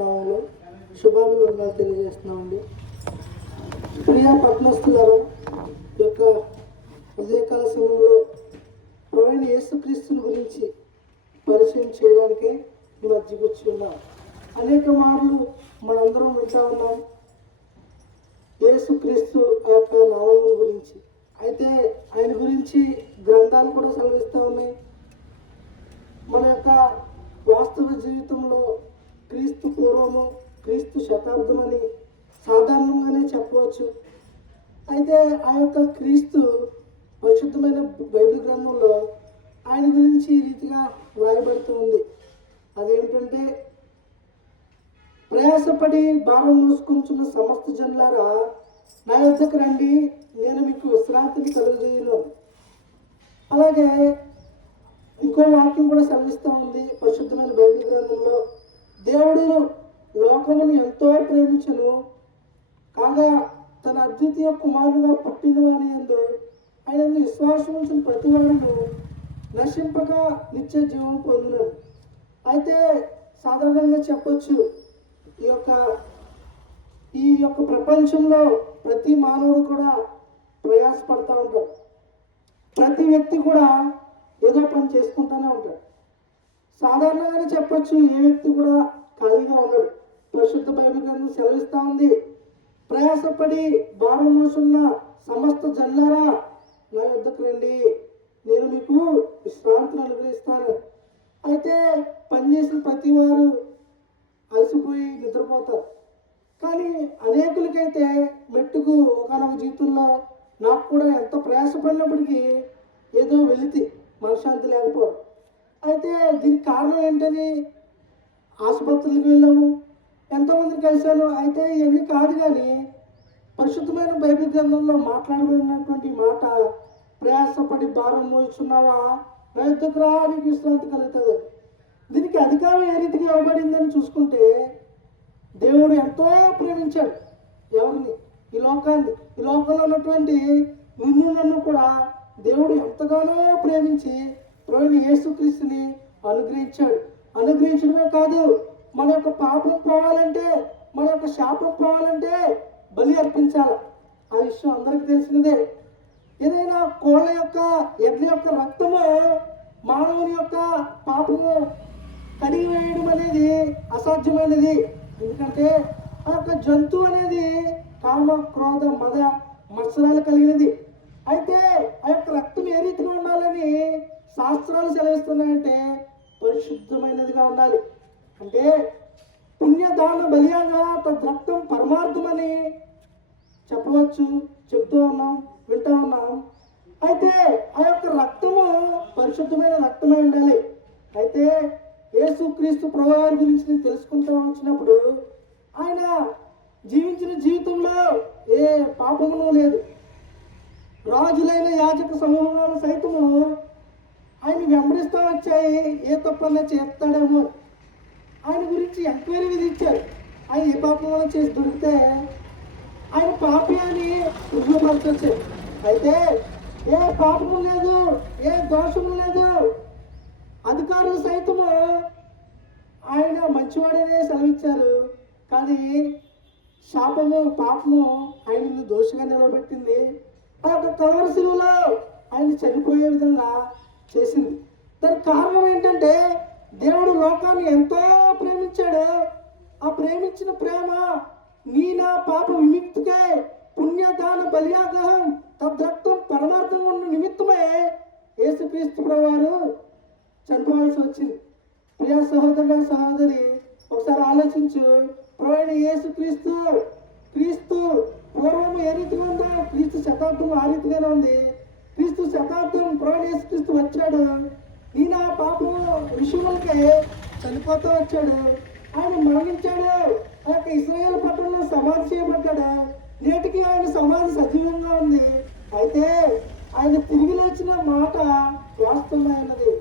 నామంలో శుభాభివందనాలు తెలియజేస్తున్నామండి. ప్రియా పట్నస్థు గారు యొక్క ఉదయకాల సమయంలో ప్రభువైన యేసుక్రీస్తుని గురించి పరిచయం చేయడానికే ఈ మధ్యకి వచ్చి ఉన్నాం. అనేక మార్లు మనందరం వింటా ఉన్నాం యేసుక్రీస్తు ఆ యొక్క నామముల గురించి. అయితే ఆయన గురించి గ్రంథాలు కూడా సెలవిస్తూ ఉన్నాయి. మన యొక్క వాస్తవ జీవితంలో క్రీస్తు పూర్వము, క్రీస్తు శతాబ్దం అని సాధారణంగానే చెప్పవచ్చు. అయితే ఆ యొక్క క్రీస్తు పరిశుద్ధమైన బైబిల్ గ్రంథంలో ఆయన గురించి ఈ రీతిగా వ్రాయబడుతూ ఉంది. అదేమిటంటే, ప్రయాసపడి భారం మోసుకుంటున్న సమస్త జనులారా నా యొద్దకు రండి, నేను మీకు విశ్రాంతిని కలుగజేయను. అలాగే ఇంకో వాక్యం కూడా సెలవిస్తూ ఉంది పరిశుద్ధమైన బైబిల్ గ్రంథంలో, దేవుడు లోకమును ఎంతో ప్రేమించను కాగా తన అద్వితీయ కుమారుడుగా పుట్టిన వాని యందు ఆయన విశ్వాసం ఉంచిన ప్రతి వాడును నశింపక నిత్య జీవం పొందినను. అయితే సాధారణంగా చెప్పొచ్చు, ఈ యొక్క ప్రపంచంలో ప్రతి మానవుడు కూడా ప్రయాసపడుతూ ఉంటాడు. ప్రతి వ్యక్తి కూడా ఏదో పని చేసుకుంటూనే ఉంటాడు. సాధారణంగానే చెప్పొచ్చు, ఏ వ్యక్తి కూడా ఖాళీగా ఉన్నాడు. పరిశుద్ధ బైబిల్ గ్రంథం సెలవిస్తూ ఉంది, ప్రయాసపడి భారం మోసున్న సమస్త జనులారా నా యొద్దకు రండి, నేను మీకు విశ్రాంతిని అనుగ్రహిస్తాను. అయితే పనిచేసిన ప్రతి వారు అలసిపోయి నిద్రపోతారు. కానీ అనేకులకైతే మెట్టుకు ఒకనొక జీవితంలో నాకు కూడా ఎంత ప్రయాసపడినప్పటికీ ఏదో వెళితే మనశ్శాంతి లేకపోవడం. అయితే దీనికి కారణం ఏంటని ఆసుపత్రులకు వెళ్ళాము, ఎంతోమందిని కలిశాను. అయితే ఇవన్నీ కాదు, కానీ పరిశుద్ధమైన బైబిల్ గ్రంథంలో మాట్లాడబడినటువంటి మాట, ప్రయాసపడి భారం మోస్తున్నావా నా యొద్దకు రా, నీకు విశ్రాంతి కలుగుతుంది. దీనికి అధికారం ఏ రీతిగా ఇవ్వబడిందని చూసుకుంటే, దేవుడు ఎంతో ప్రేమించాడు ఎవరిని, ఈ లోకాన్ని. ఈ లోకంలో ఉన్నటువంటి నన్ను కూడా దేవుడు ఎంతగానో ప్రేమించి ప్రభువైన యేసుక్రీస్తుని అనుగ్రహించాడు. అనుగ్రహించడమే కాదు, మన యొక్క పాపం పోవాలంటే, మన యొక్క శాపం పోవాలంటే బలి అర్పించాలి. ఆ విషయం అందరికీ తెలిసినదే. ఏదైనా కోళ్ళ యొక్క, ఎడ్ల యొక్క రక్తము మానవుని యొక్క పాపము కడిగి వేయడం అనేది అసాధ్యమైనది. ఎందుకంటే ఆ యొక్క జంతువు అనేది కామ, క్రోధ, మద, మత్సరాలు కలిగినది. అయితే ఆ యొక్క రక్తం ఏ రీతిగా ఉండాలని శాస్త్రాలు సెలవిస్తున్నాయంటే పరిశుద్ధమైనదిగా ఉండాలి. అంటే పుణ్యదాన బలియాగా రక్తం పరమార్థమని చెప్పవచ్చు, చెప్తూ ఉన్నాం, వింటూ ఉన్నాం. అయితే ఆ యొక్క రక్తము పరిశుద్ధమైన రక్తమై ఉండాలి. అయితే యేసుక్రీస్తు ప్రభువారి గురించి నేను తెలుసుకుంటూ వచ్చినప్పుడు, ఆయన జీవించిన జీవితంలో ఏ పాపమును లేదు. రాజులైన యాజక సమూహాలు సైతము ఆయన వెంబడిస్తూ వచ్చాయి, ఏ తప్పన్నా చేస్తాడేమో. ఆయన గురించి ఎంక్వైరీ విధించారు. ఆయన ఏ పాపం చేసి దొరికితే ఆయన పాపి అని రుజువుపరచొచ్చారు. అయితే ఏ పాపము లేదు, ఏ దోషము లేదు. అధికారులు సైతము ఆయన మంచివాడనే సెలవిచ్చారు. కానీ శాపము, పాపము ఆయనను దోషిగా నిలబెట్టింది. ఆ యొక్క కల్వరి శిలువలో ఆయన చనిపోయే విధంగా చేసింది. దానికి కారణం ఏంటంటే, దేవుడు లోకాన్ని ఎంతో ప్రేమించాడు. ఆ ప్రేమించిన ప్రేమ నీ నా పాప విముక్తికే పుణ్యదాన బలియాగం తద్రక్తం పరమార్థంగా ఉన్న నిమిత్తమే యేసుక్రీస్తు ప్రభువారు చనిపోవాల్సి వచ్చింది. ప్రియ సహోదరుల, సహోదరి, ఒకసారి ఆలోచించు. ప్రభువైన యేసుక్రీస్తు, క్రీస్తు పూర్వం ఏ రీతిగా ఉందో క్రీస్తు శతాబ్దం ఆ రీతిగానే ఉంది. క్రీస్తు శతాబ్దం ప్రభువైన యేసుక్రీస్తు వచ్చాడు, ఈ నా పాపం విషయంలోకే చనిపోతూ వచ్చాడు. ఆయన మరణించాడు, ఆ యొక్క ఇశ్రాయేలు పట్టణంలో సమాధి చేయబడ్డాడు. నేటికి ఆయన సమాధి సజీవంగా ఉంది. అయితే ఆయన తిరిగి లేచిన మాట వాస్తవమైనది.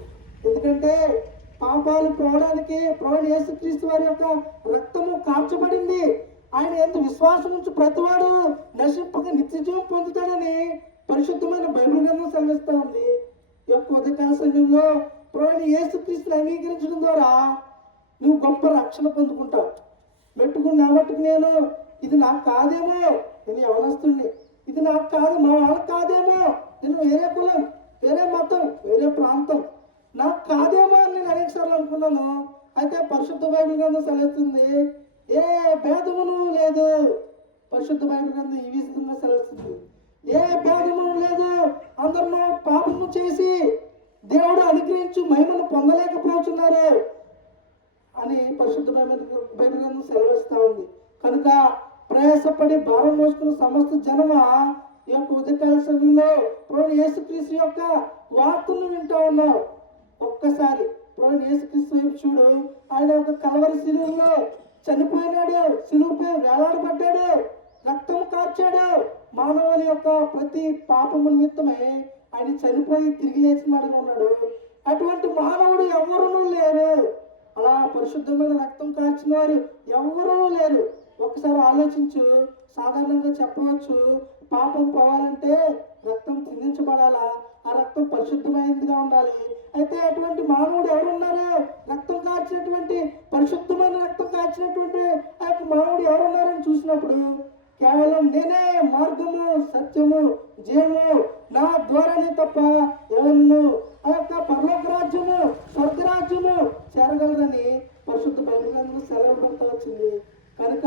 ఎందుకంటే పాపాలు పోవడానికి ప్రభువైన యేసుక్రీస్తు వారి యొక్క రక్తము కార్చబడింది. ఆయన ఎంత విశ్వాసం నుంచి ప్రతివాడు నశింపక నిత్య జీవం పొందుతాడని పరిశుద్ధమైన బైబిల్ గ్రంథం సెలవిస్తూ ఉంది. ఈ యొక్క ఉదయకాల సమయంలో ప్రభువైన యేసుక్రీస్తుని అంగీకరించడం ద్వారా నువ్వు గొప్ప రక్షణ పొందుకుంటావు. మెట్టుకుని నా మట్టుకు నేను ఇది నాకు కాదేమో, నేను యవనస్తుడిని, ఇది నాకు కాదు, మా వాళ్ళకి కాదేమో, నేను వేరే కులం, వేరే మతం, వేరే ప్రాంతం, నాకు కాదేమో అని నేను అనేకసార్లు అనుకున్నాను. అయితే పరిశుద్ధ బైబిల్ గ్రంథం సెలవుతుంది ఏ భేదమును లేదు. పరిశుద్ధ బైబిల్ గ్రంథం ఈ విధంగా సెలవుస్తుంది, ఏ భేదమును లేదు, అందరూ పాపము చేసి దేవుడు అనుగ్రహించు మహిమను పొందలేకపోతున్నారు అని పరిశుద్ధ బైబిల్ గ్రంథం సెలవిస్తూ ఉంది. కనుక ప్రయాసపడి భారం మోసుకున్న సమస్త జనమ ఈ యొక్క ఉదయకాల సమయంలో ప్రభువైన యేసుక్రీస్తు యొక్క వార్తను వింటూ ఉన్నారు. ఒక్కసారి ప్రభువైన యేసుక్రీస్తు వైపు చూడు. ఆయన ఒక కలవరి శిలువలో చనిపోయినాడు, శిలువపై వేలాడబడ్డాడు, రక్తం కార్చాడు. మానవుని యొక్క ప్రతి పాపము నిమిత్తమే ఆయన చనిపోయి తిరిగి లేచినాడుగా ఉన్నాడు. అటువంటి మానవుడు ఎవరునూ లేరు. అలా పరిశుద్ధమైన రక్తం కార్చిన వారు ఎవరూ లేరు. ఒకసారి ఆలోచించు. సాధారణంగా చెప్పవచ్చు, పాపం పోవాలంటే రక్తం చిందించబడాలా, ఆ రక్తం పరిశుద్ధమైనదిగా ఉండాలి. అయితే అటువంటి మానవుడు ఎవరున్నారు? రక్తం కార్చినటువంటి, పరిశుద్ధమైన రక్తం కార్చినటువంటి ఆ యొక్క మానవుడు ఎవరున్నారని చూసినప్పుడు కేవలం నేనే మార్గము, సత్యము, జీవము, నా ద్వారానే తప్ప ఎవరు ఆ యొక్క పరలోక రాజ్యము, స్వర్గరాజ్యము చేరగలరని పరిశుద్ధ బైబిల్ గ్రంథంలో సెలవు పడుతూ వచ్చింది. కనుక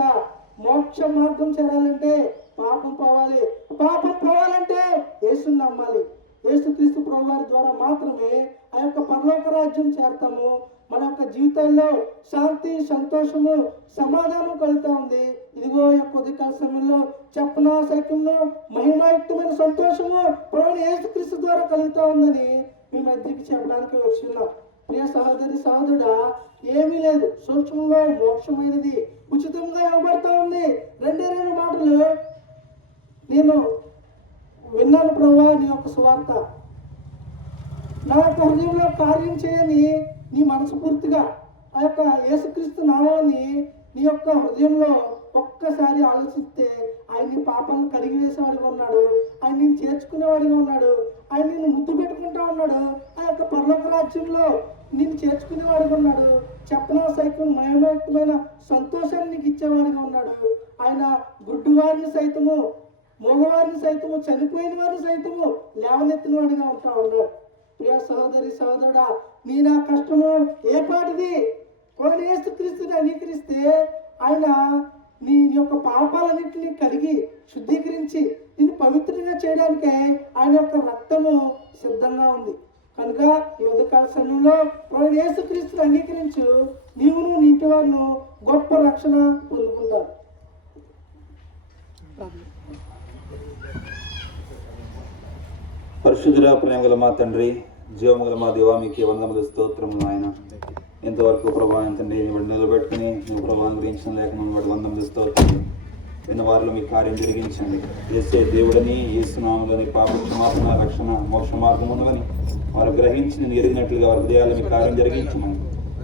మోక్ష మార్గం చేరాలంటే పాపం పోవాలి. పాపం పోవాలంటే యేసుని నమ్మాలి. యేసుక్రీస్తు ప్రభువారి ద్వారా మాత్రమే ఆ యొక్క పరలోక రాజ్యం చేరతాము. మన యొక్క జీవితాల్లో శాంతి, సంతోషము, సమాధానం కలుగుతూ ఉంది. ఇదిగో ఈ యొక్క ఉదయకాల సమయంలో చెప్పనా సైక్యంలో మహిమాయుక్తమైన సంతోషము ప్రభువైన యేసుక్రీస్తు ద్వారా కలుగుతూ ఉందని మీ మధ్యకి చెప్పడానికి వచ్చిన ప్రియ సహోదరి సహోదరుడా, ఏమీ లేదు. సూక్ష్మంగా మోక్షమైనది ఉచితంగా ఇవ్వబడతా ఉంది. రెండే రెండు మాటలు నేను విన్నాను. ప్రభువా, నీ యొక్క సువార్త నా యొక్క హృదయంలో కార్యం చేయని నీ మనస్ఫూర్తిగా ఆ యొక్క యేసుక్రీస్తు నామాన్ని నీ యొక్క హృదయంలో ఒక్కసారి ఆలోచిస్తే ఆయన నీ పాపాలను కడిగి వేసేవాడిగా ఉన్నాడు. ఆయన నేను చేర్చుకునేవాడిగా ఉన్నాడు. ఆయన నేను ముద్దు పెట్టుకుంటా ఉన్నాడు. ఆ యొక్క పరలోక రాజ్యంలో నేను చేర్చుకునేవాడిగా ఉన్నాడు. చెప్పనా సైతం మహిమయుక్తమైన సంతోషాన్ని నీకు ఇచ్చేవాడిగా ఉన్నాడు. ఆయన గుడ్డివారిని సైతము, మగవారిని సైతము, చనిపోయిన వారిని సైతము లేవనెత్తిన వాడిగా ఉంటా ఉన్నాడు. ప్రియ సహోదరి సహోదరుడా, నీ నా కష్టము ఏ పాటిది? ప్రభువైన యేసుక్రీస్తుని అంగీకరిస్తే ఆయన నీ యొక్క పాపాలన్నింటినీ కడిగి శుద్ధీకరించి నిన్ను పవిత్రంగా చేయడానికే ఆయన యొక్క రక్తము సిద్ధంగా ఉంది. కనుక ఈ ఉదయకాల సమయంలో ప్రభువైన యేసుక్రీస్తుని అంగీకరించు, నీవును నీ ఇంటి వారిను గొప్ప రక్షణ పొందుకుంటారు. పరిశుద్ధుల ప్రేమగల మా తండ్రి, జీవమగల మా దేవా, మీకే వందనములు, స్తోత్రములు. ఆయన ఎంతవరకు ప్రభావం తండ్రి నిలబెట్టుకుని నువ్వు ప్రభావం గురించిన లేఖనం బట్టి వందనములు, స్తోత్రములు. విన్న వారిలో మీ కార్యం జరిగించండి. యేసే దేవుడని, యేసునామములోని పాప క్షమాపణ, రక్షణ, మోక్ష మార్గమునని వారు గ్రహించి నేను ఎరిగినట్లుగా వారి హృదయాల్లో మీ కార్యం జరిగించమని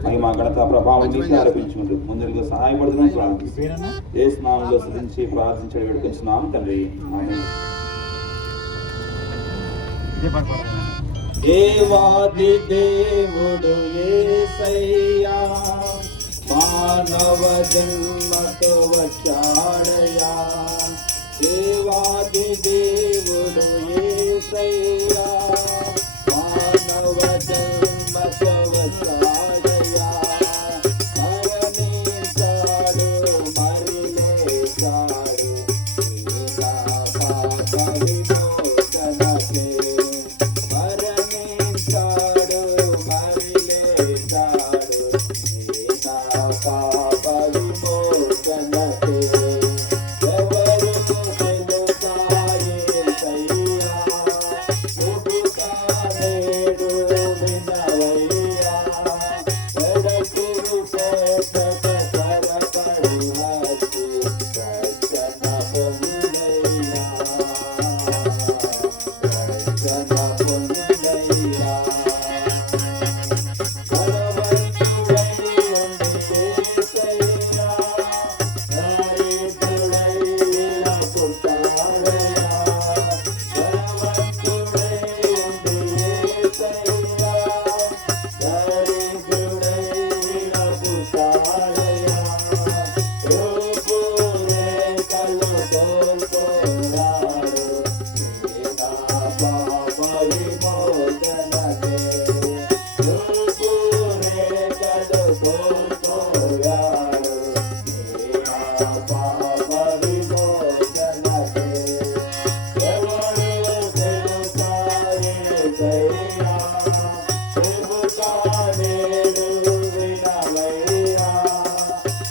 మరి మా గణత ప్రభావం నీకు ఆరోపించుకుంటూ ముందుగా సహాయపడుతున్నాం ప్రార్థిస్తున్నాం. యేసునామములో స్తుతించి ప్రార్థించడం వేడుకొంచున్నాం తండ్రి. ఆమేన్. దేవాది దేవుడు యేసయ్యా మానవ జన్మతో వచ్చాడయ్యా. దేవాది దేవుడు యేసయ్యా మానవ జన్మతో వచ్చాడయ్యా. మరణించాడు, మరి లేచాడు, ఇంకా పాప విమోచనకే. ఎవరు తెలుసాయే సయ్యా, చెబుతా నేడు విన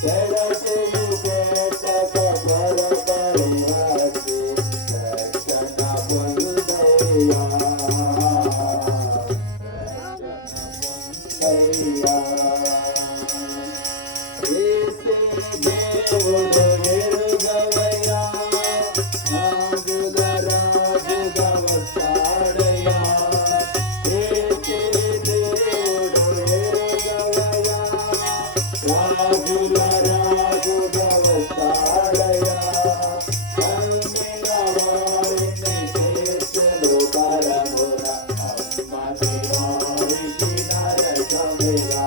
పెడచెవి పెట్టక త్వరపడి వచ్చి రక్షణ పొందయ్యా. యేసే దేవుడు ఎరుగవయ్యా, నాగుల రాజుగా వస్తాడయ్యా. యేసే దేవుడు ఎరుగవయ్యా, రాజుల రాజుగా వస్తాడయ్యా. కన్నిన వారిని చేర్చెను పరమున, అమ్మని వారికి నరకమిలా.